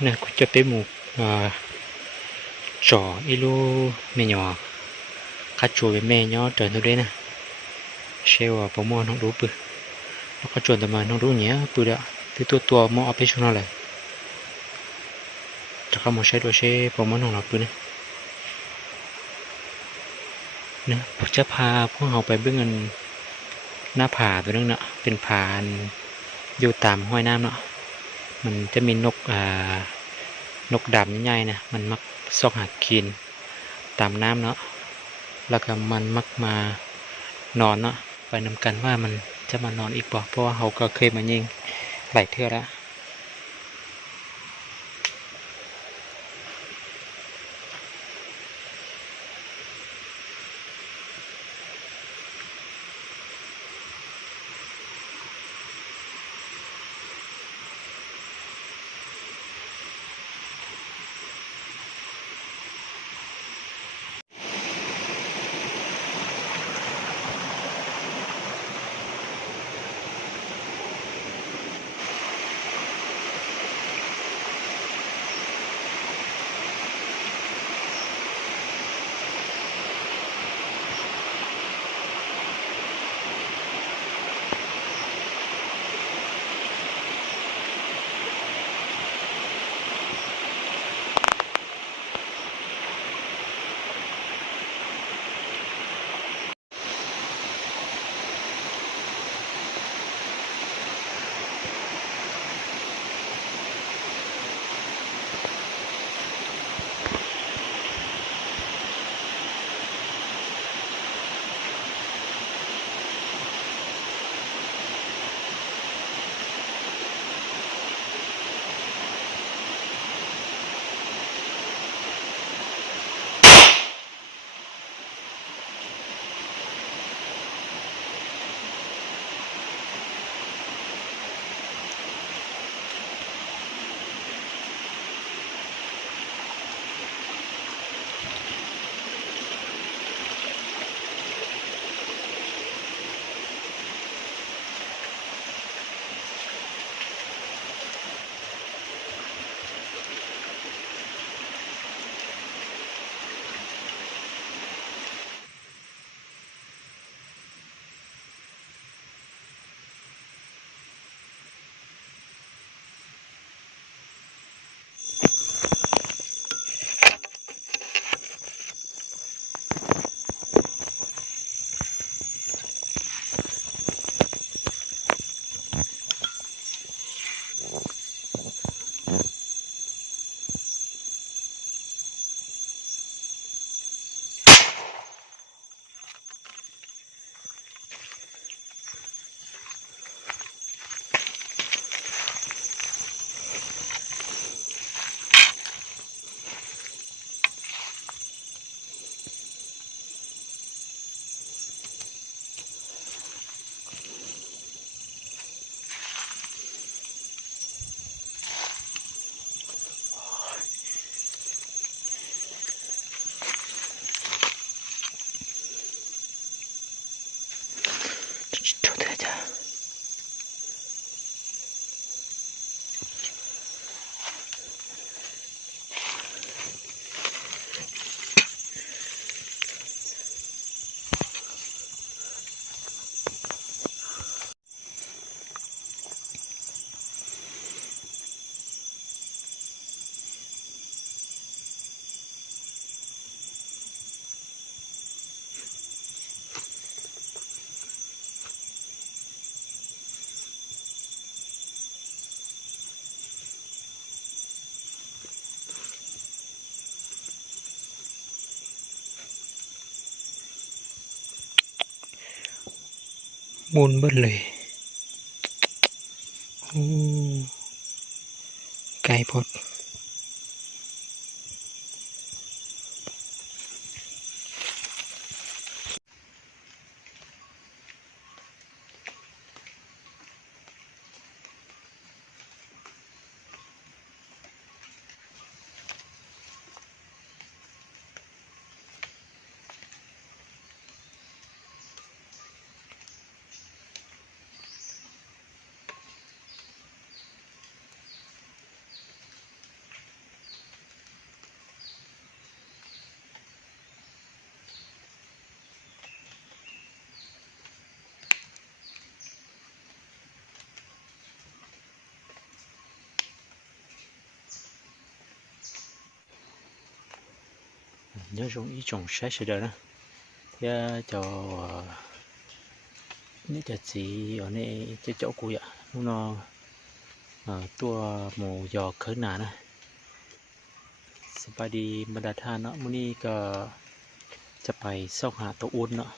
nè cũng cho bé một trò ilu mẹ nhỏ cá chua với mẹ nhỏ trời nó đấy nè xeo bỏ mò nó đủ bự nó có chuột mà nó đủ nhé bự đó thì tua mò ở bên trong nó lại chắc là một xe đôi xe bỏ mò nó là bự này nèจะพาพวกเราไปเบื้องหน้าผาตัวนึงเนาะเป็นผาอยู่ตามห้วยน้ำเนาะมันจะมีนกดำใหญ่ๆนะมันมักซอกหากินตามน้ำเนาะแล้วก็มันมักมานอนเนาะไปนำกันว่ามันจะมานอนอีกบ่เพราะว่าเขาก็เคยมายิงหลายเทื่อแล้วมุนเบิ้ลเลยไก่พด nhớ dùng ý trồng sai sẽ đỡ đó ya cho nếu cho gì ở đây cho chỗ cùi ạ nóตัวหมูยอเขินหนานะสบายดีบรรดาท่านเนาะมื้อนี้ก็จะไปซอกหาตัวอ้วนเนาะ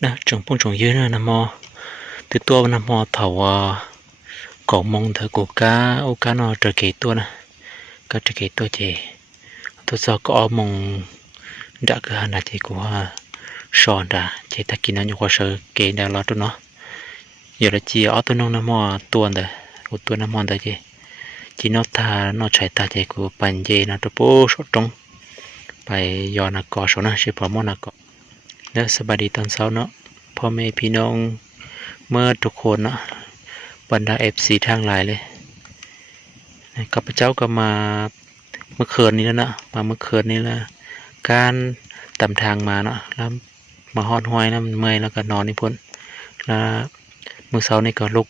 นะtrồng phong trồng dưa nè mò từ tua nè mò thầu cổ mông thở cổ cá ô cá nó trở kỹ tua nè cá trở kỹ tua chè tôi sao có mông đã cứ hành là chỉ của sòn đã chỉ ta kín nó như quả sơ kỹ đã lo cho nó giờ là chỉ ở tôi nông nè mò tuần đấy của tuần nè mò đấy chỉ nó ta nó chạy ta chỉ của bàn dê nó tôi bố số trong bài giờ nó có số nó sẽ bỏ món nó cóแล้วสบายดีตอนเช้าเนาะพ่อแม่พี่น้องเมื่อทุกคนเนาะบรรดาFCทางหลายเลยข้าพเจ้าก็มาเมื่อคืนนี้แล้วเนาะมาเมื่อคืนนี้แล้วการตามทางมาเนาะแล้วมาฮอดห้อยแล้วมันเมื่อยแล้วก็นอนนี่พุ่นแล้วเมื่อเช้านี้ก็ลุก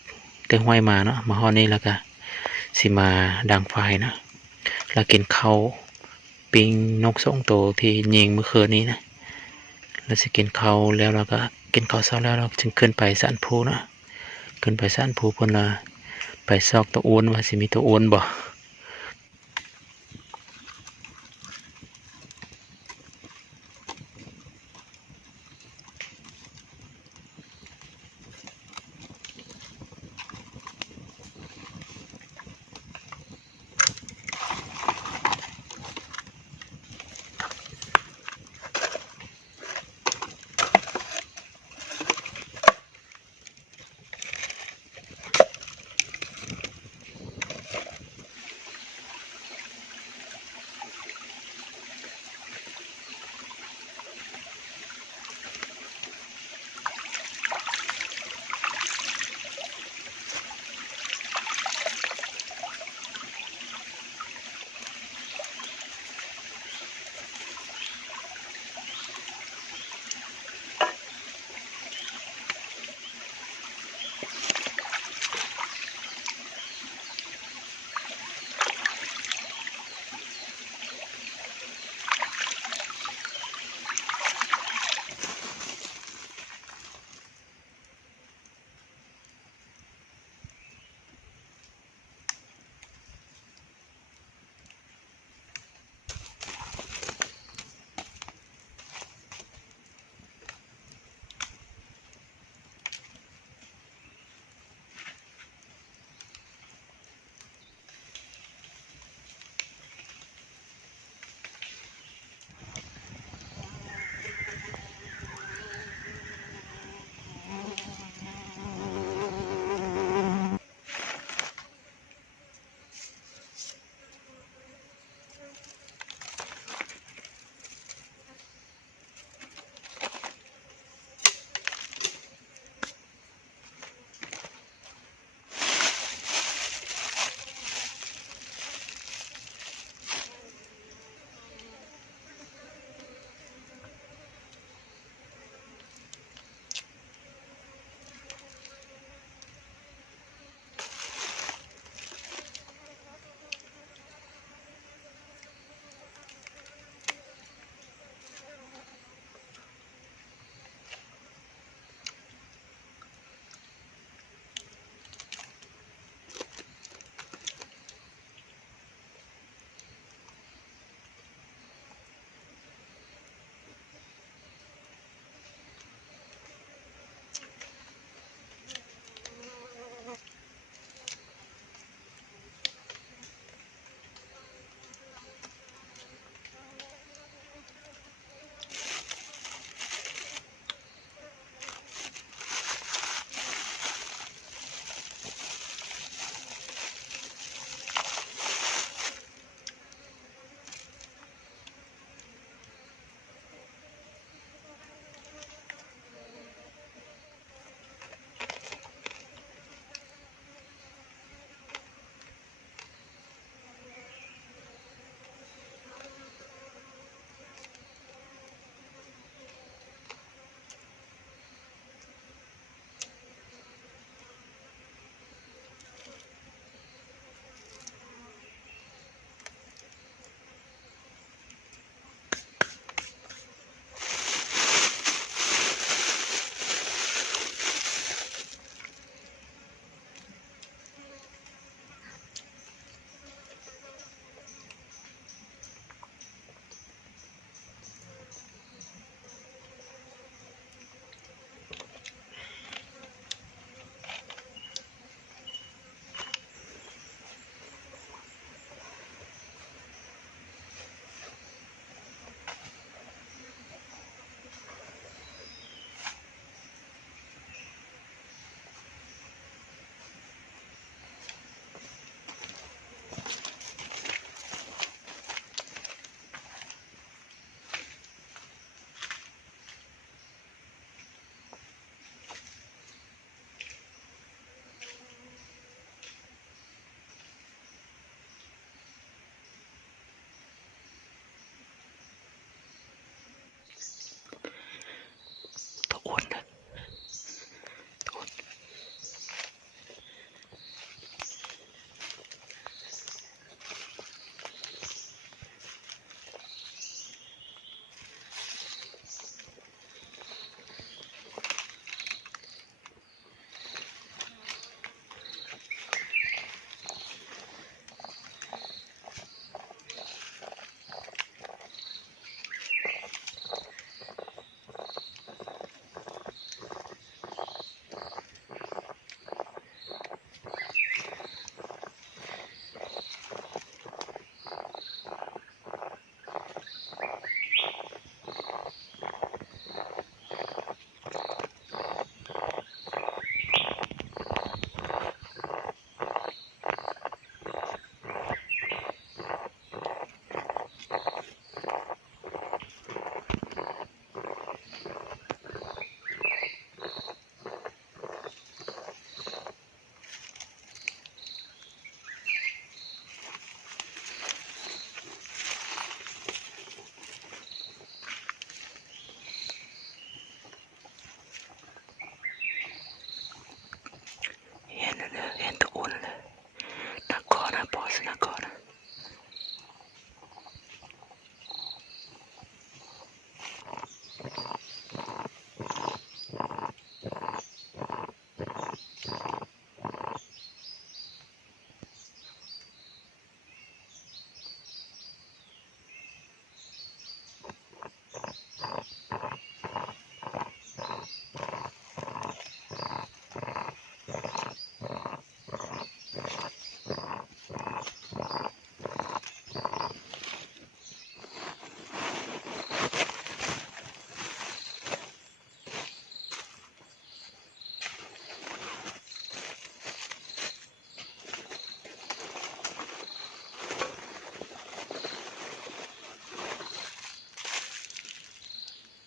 ได้ห้อยมาเนาะมาฮอดนี้แล้วก็สิมาดังไฟนะแล้วกินข้าวปิ้งนกสองตัวที่ยิงเมื่อคืนนี้นะเราจะกินข้าวแล้วเราก็กินข้าวเช้าแล้วเราจึงขึ้นไปสันภูนะขึ้นไปสันภูพุ่นละไปซอกตัวอ้วนว่าสิมีตัวอ้วนบ่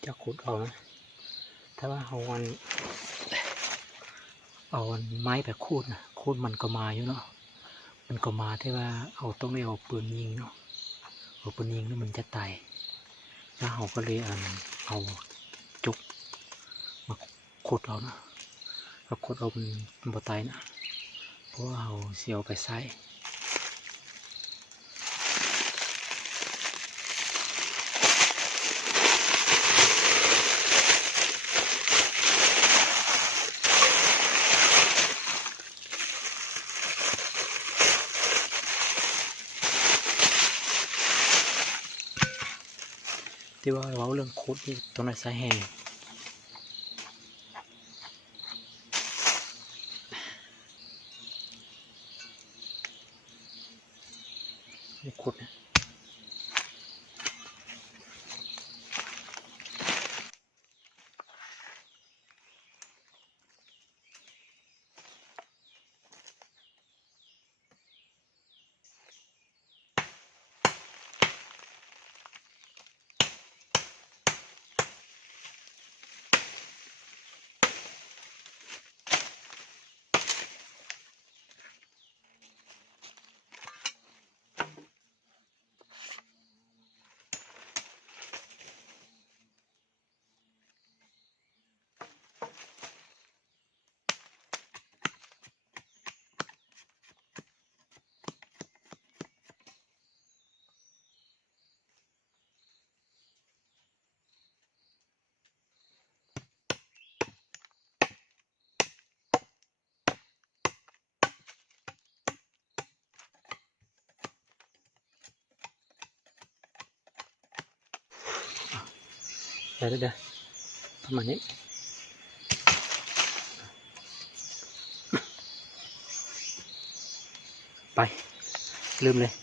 จะขุดเอานะถ้าว่าเอาไม้แบบคูดนะคูดมันก็มาอยู่เนาะมันก็มาที่ว่าเอาต้องได้เอาปืนยิงเนาะเอาปืนยิงแล้วมันจะตายแล้วเขาก็เลยเอาจุกมาขุดเอานะแล้วขุดเอามันบ่ตายนะเพราะว่าเอาเสียวไปใส่ที่ว่าเราเรื่องคุดที่ตรงนั้นสาเหตุนี่คุดนะเดี๋ยวประมาณนี้ไปลืมเลย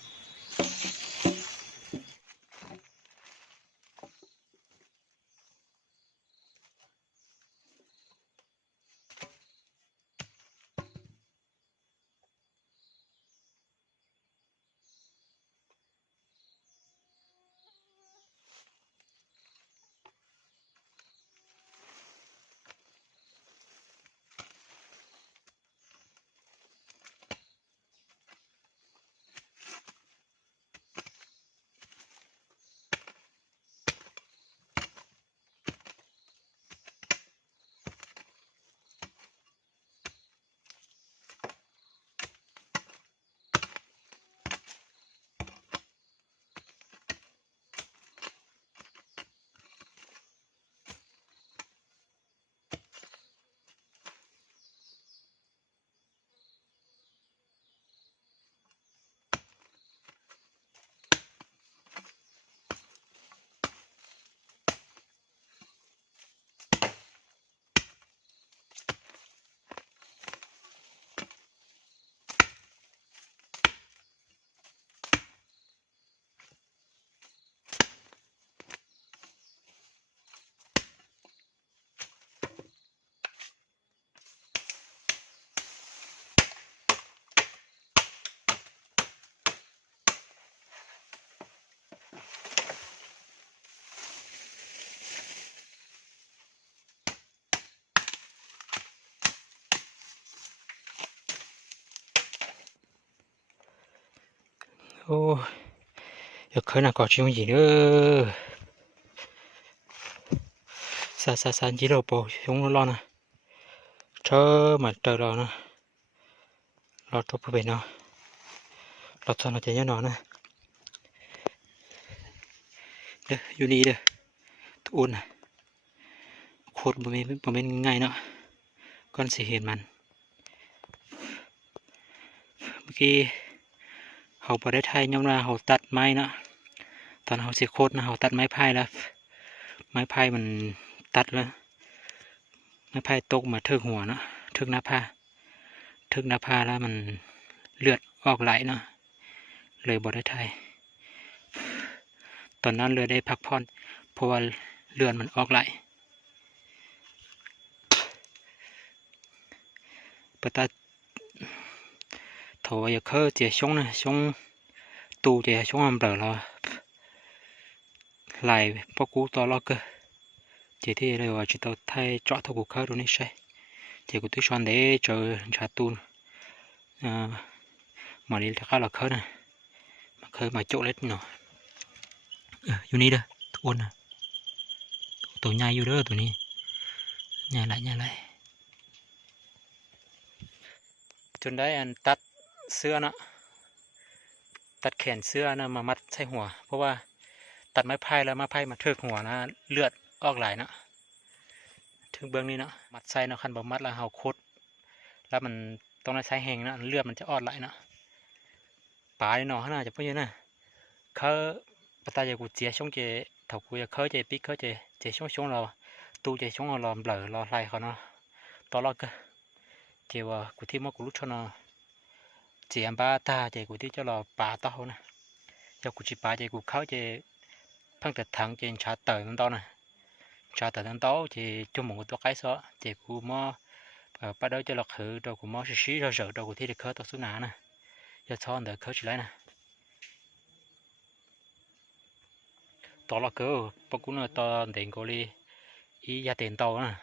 โอ้ยเคยน่ะก่อชิวgì nữa xa chỉ đầu bộ xuống nó lo nè chớ mà trời lo nè lo chụp về nó lo cho nó chạy nhớ nó nè đâyอยู่นี่เด้ออุ่นโคตรบ่แม่นง่ายเนาะก่อนสิเห็นมันเมื่อกี้เขาบ่ได้ถ่ายย้อนว่าเขาตัดไม้เนาะตอนเขาสิโคตรนะเขาตัดไม้พายแล้วไม้พายมันตัดแล้วไม้พายตกมาถึงหัวเนาะถึงหน้าผาแล้วมันเลือดออกไหลเนาะเลยบ่ได้ถ่ายตอนนั้นเรือได้พักผ่อนเพราะว่าเลือดมันออกไหลปตาthổ giờ khơi chỉ xuống này xuống tu chỉ xuống làm bờ là lại bao cú to lo cơ chỉ thế rồi chỉ tao thay chọn thầu cuộc khơi rồi này sai chỉ của tôi chọn để chờ trả tu mà đi khá là khơi này mà khơi mà chỗ lên nó vô đi đây tuôn à tụi nhai vô đó tụi này nhai lạiจนได้อันตัดเสื้อนะตัดแขนเสื้อนะมามัดใส่หัวเพราะว่าตัดไม้ไผ่แล้วไม้ไผ่มาเทิกหัวนะเลือดออกไหลนะถึงเบื้องนี้นะมัดใส่นะคันบ่มัดแล้วเฮาคดแล้วมันต้องได้ใช้แห้งนะเลือดมันจะออกไหลนะป่าเนาะน่าจะพูดอย่างนั้นเขาปตาจะกูเจียช่องเจถกกูจะเขาเจปิ๊กเขาเจช่องเราตูเจช่องเราเบลอเราไล่เขาเนาะตอนเราก็เจว่ากูที่มากูรู้ชนะเจียมบ้าตาเจกูที่จะรอป่าต่อนะเจ้ากูจีป่าเจกูเขาเจพังแต่ถังเจชาเตอร์นั่นตอนน่ะชาเตอร์นั่นโตเจจุ่มหมูตัวไก่ซอเจกูมอป้าเด้อจะหลอกหือตัวกูมอชี้เราเสือตัวกูที่เด็กเขาตัวสุนัขนะจะซ้อนเด็กเขาchỉ lấy nè to là cỡ bao cũng là to tiền cô đi ý giá tiền to nè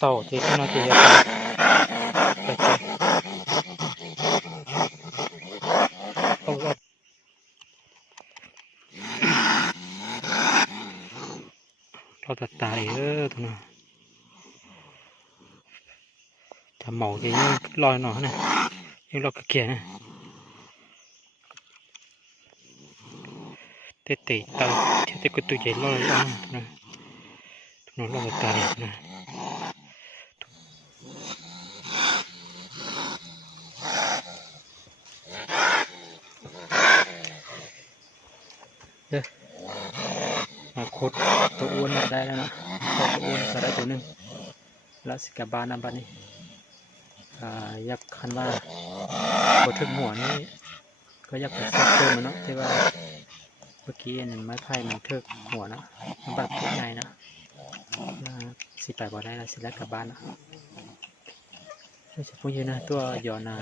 tàu thì nó chỉเราตัดตายตัวน่ะจะหมอกยังลอยหน่อยนะยังเราเกี่ยนะเตะเตาที่ตะกุตุใหญ่ลอยนะตัวเราตายนะมาโคตรตัวอ้วนได้แล้วนะตัวอ้วนก็ได้ตัวหนึ่งแล้วสิกาบานำบันนี้ยักคันว่าบดถึงหัวนี่ก็ยักเป็นซับเติมมันเนาะที่ว่าเมื่อกี้นั่นไม้ไผ่มันเทิกหัวนะมันแบบตัวใหญ่นะสิไปบ่ได้แล้วสิแล้วกลับบ้านนะไม่ใช่พูดเยอะนะตัวยอนา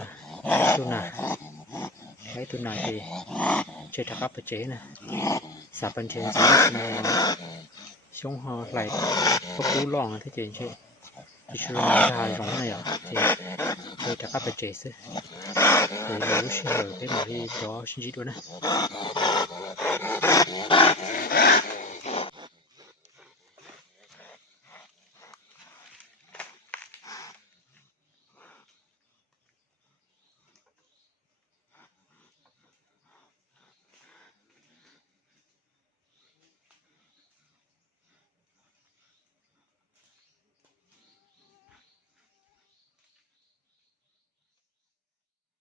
ตัวหนาไว้ตัวหนาดีเจตกับเจนะสาปัญเชนสาในช่วงหอไหลพวกกู้ล่องที่เจนใช่ที่ช่วยทายร้องอะไรอ่ะเจตกับเจซึเดี๋ยวรู้ชื่อเป็นอะไรก็ชินจิด้วยนะ